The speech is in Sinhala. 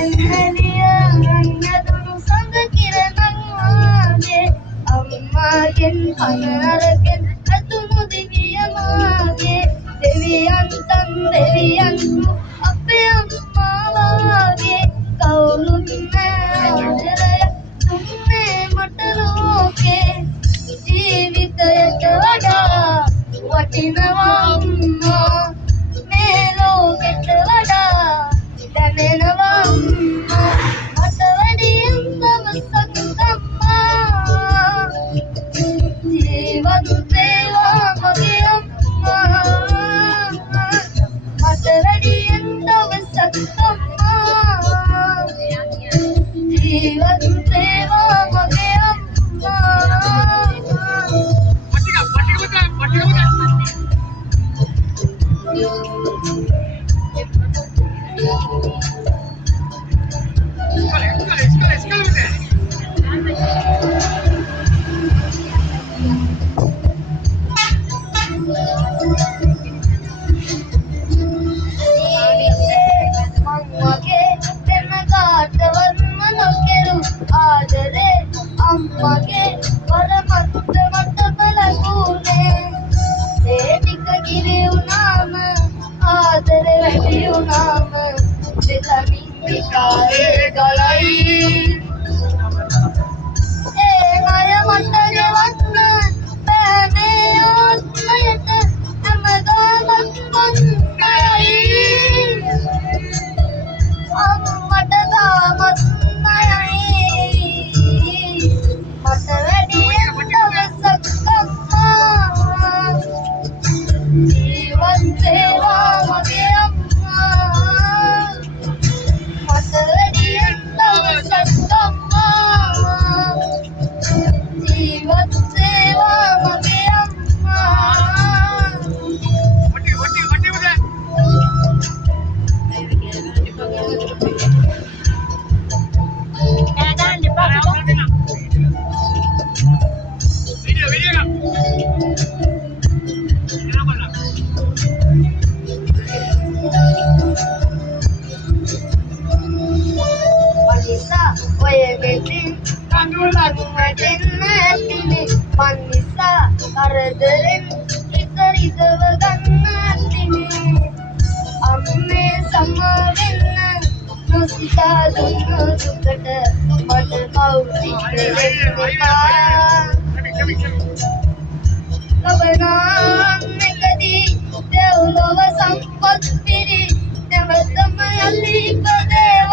එන්නලිය අන්නදුණු සඳ කිරණන්වාගේ අම්මාගෙන් පන අරගෙන ඇතුණු දිවිය මාගේ දෙවියන්තන් දෙවියන්තු අපේ අම්මා වාගේ කවුරුත් නෑ ආදරය දුන්නේ මට ලෝකේ ජීවිතයට වඩා වටිනවා අම්මා මේ ලෝකෙට වඩා දැනෙනවා අම්මා මට වැඩියෙන් දවසක් අම්මා ජීවත් වේවා මගේ අම්මා මට වැඩියෙන් දවසක් අම්මා ජීවත් වේවා මගේ අම්මා ආදරේ අම්මගේ වරමත්ත මට බලගුනේ ඒ ටික කිරි වුණාම ආදරේ වැඩි වුණාම දෙතමින් විකාරේ ගලයි ඒ මය මට ගෙවන්න බෑ මේ ආත්මයට හැමදාමත් මන්නයි අම්මට තාමත් මට වැඩියෙන් දවසක් අම්මා ජීවත් වේවා මගේ අම්මා මට වැඩියෙන් දවසක් අම්මා ජීවත් වේවා මගේ අම්මා ඔය ගෙතින් කඳුලන් වැටෙන්න ඇතිනේ මන් නිසා කරදරෙන් හිත රිදව ගන්න ඇතිනේ අම්මේ සමාවෙන්න නොසිතා දුන්නු දුකට මට කවුරුත් වෙන්නෙපා ලබනාන් එකදී දෙව්ලොව සම්පත් පිරි නැවතම යලි ඉපදේවා